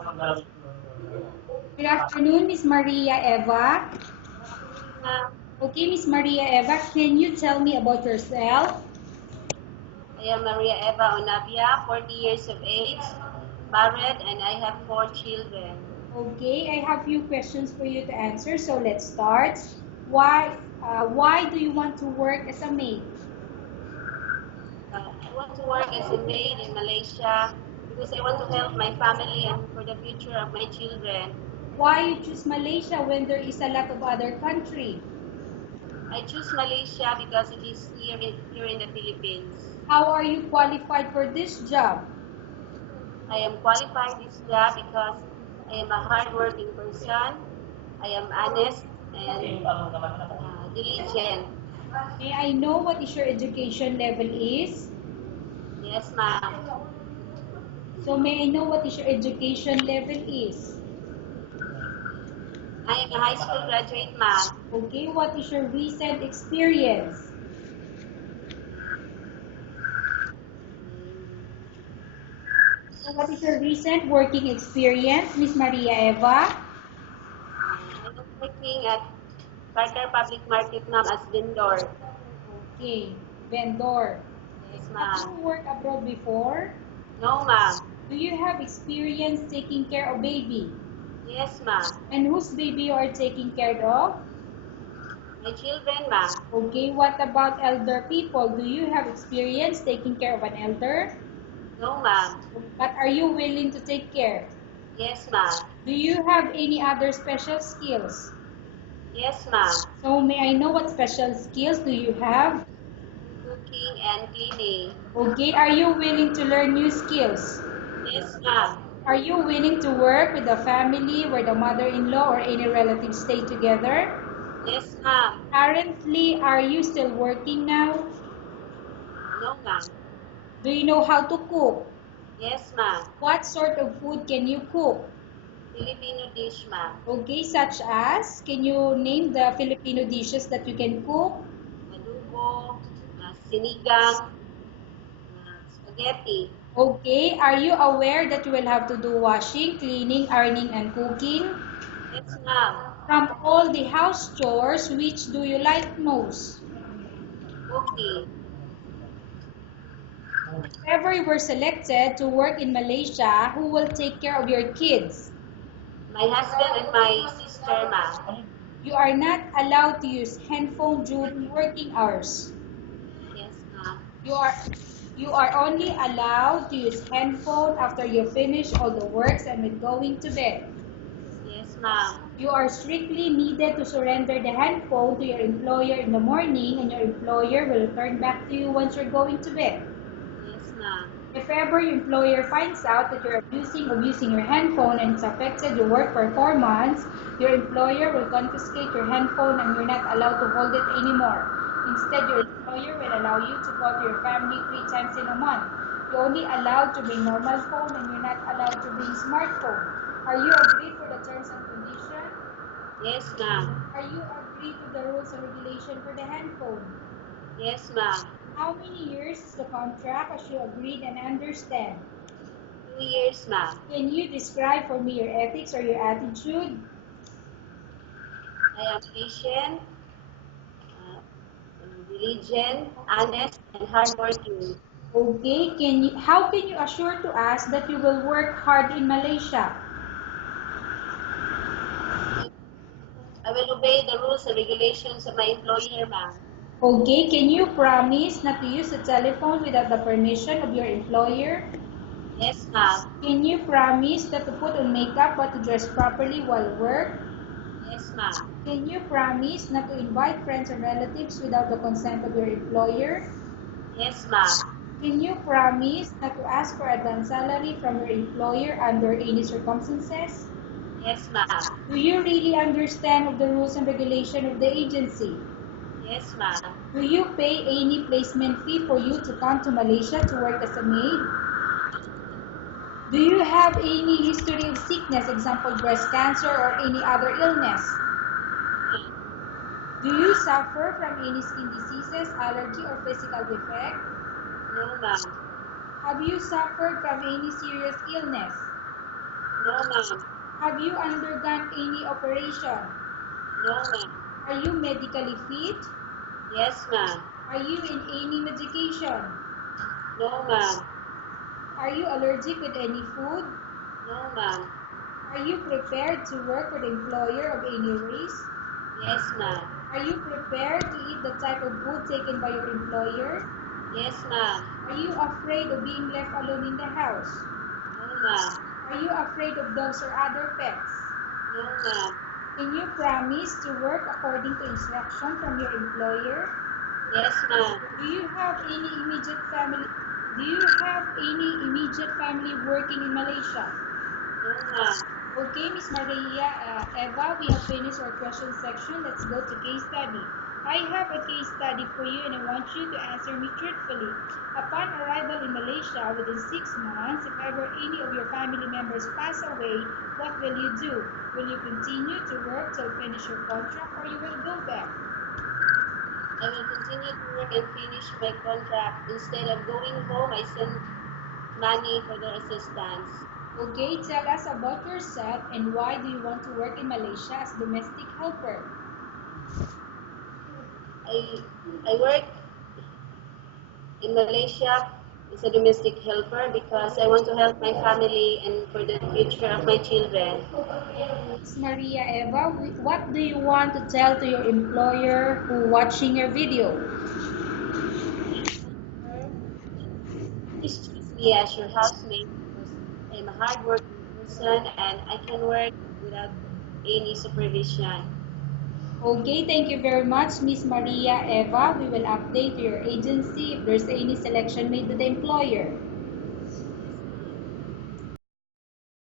Good afternoon, Miss Maria Eva. Okay, Miss Maria Eva, can you tell me about yourself? I am Maria Eva Onabia, 40 years of age, married, and I have 4 children. Okay, I have few questions for you to answer, so let's start. Why do you want to work as a maid? I want to work as a maid in Malaysia because I want to help my family and for the future of my children. Why you choose Malaysia when there is a lot of other country? I choose Malaysia because it is here in the Philippines. How are you qualified for this job? I am qualified this job because I am a hardworking person, I am honest and diligent. May I know what is your education level is? Yes, ma'am. So may I know what is your education level is? I am a high school graduate, ma'am. Okay, what is your recent experience? What is your recent working experience, Miss Maria Eva? I was working at Carter Public Market, ma'am, as vendor. Okay, vendor. Yes, Have ma'am. you worked abroad before? No, ma'am. Do you have experience taking care of baby? Yes, ma'am. And whose baby you are taking care of? My children, ma'am. Okay, what about elder people? Do you have experience taking care of an elder? No, ma'am. But are you willing to take care? Yes, ma'am. Do you have any other special skills? Yes, ma'am. So may I know what special skills do you have? Cooking and cleaning. Okay, are you willing to learn new skills? Yes, ma'am. Are you willing to work with a family where the mother-in-law or any relatives stay together? Yes, ma'am. Currently, are you still working now? No, ma'am. Do you know how to cook? Yes, ma'am. What sort of food can you cook? Filipino dish, ma'am. Okay, such as, can you name the Filipino dishes that you can cook? Adobo, sinigang, spaghetti. Okay, are you aware that you will have to do washing, cleaning, ironing, and cooking? Yes, ma'am. From all the house chores, which do you like most? Cooking. If ever you were selected to work in Malaysia, who will take care of your kids? My husband and my sister, ma'am. You are not allowed to use handphone during working hours. Yes, ma'am. You are only allowed to use handphone after you finish all the works and when going to bed. Yes, ma'am. You are strictly needed to surrender the handphone to your employer in the morning and your employer will return back to you once you're going to bed. Yes, ma'am. If ever your employer finds out that you're abusing of using your handphone and it's affected your work performance, your employer will confiscate your handphone and you're not allowed to hold it anymore. Instead, your employer will allow you to call to your family 3 times in a month. You're only allowed to bring normal phone and you're not allowed to bring smartphone. Are you agree for the terms and conditions? Yes, ma'am. Are you agree to the rules and regulation for the handphone? Yes, ma'am. How many years is the contract as you agreed and understand? 2 years, ma'am. Can you describe for me your ethics or your attitude? I am patient, uh, diligent, honest, and hardworking. Okay, how can you assure to us that you will work hard in Malaysia? I will obey the rules and regulations of my employer, ma'am. Okay, can you promise not to use the telephone without the permission of your employer? Yes, ma'am. Can you promise not to put on makeup but to dress properly while work? Yes, ma'am. Can you promise not to invite friends and relatives without the consent of your employer? Yes, ma'am. Can you promise not to ask for advance salary from your employer under any circumstances? Yes, ma'am. Do you really understand of the rules and regulation of the agency? Yes, ma'am. Do you pay any placement fee for you to come to Malaysia to work as a maid? Do you have any history of sickness, example breast cancer or any other illness? Do you suffer from any skin diseases, allergy or physical defect? No, ma'am. Have you suffered from any serious illness? No, ma'am. Have you undergone any operation? No, ma'am. Are you medically fit? Yes, ma'am. Are you in any medication? No, ma'am. Are you allergic with any food? No, ma'am. Are you prepared to work with employer of any race? Yes, ma'am. Are you prepared to eat the type of food taken by your employer? Yes, ma'am. Are you afraid of being left alone in the house? No, ma'am. Are you afraid of dogs or other pets? No, ma'am. Can you promise to work according to instruction from your employer? Yes, ma'am. Do you have any immediate family? Do you have any immediate family working in Malaysia? No, ma'am. Okay, Miss Maria, Eva, we have finished our question section. Let's go to case study. I have a case study for you and I want you to answer me truthfully. Upon arrival in Malaysia within 6 months, if ever any of your family members pass away, what will you do? Will you continue to work till finish your contract or you will go back? I will continue to work and finish my contract. Instead of going home, I send money for their assistance. Okay, tell us about yourself and why do you want to work in Malaysia as domestic helper? I, I work in Malaysia as a domestic helper because I want to help my family and for the future of my children. Miss Maria Eva, what do you want to tell to your employer who watching your video? Please choose me as your housemate because I am a hardworking person and I can work without any supervision. Okay, thank you very much, Miss Maria Eva. We will update your agency if there's any selection made to the employer.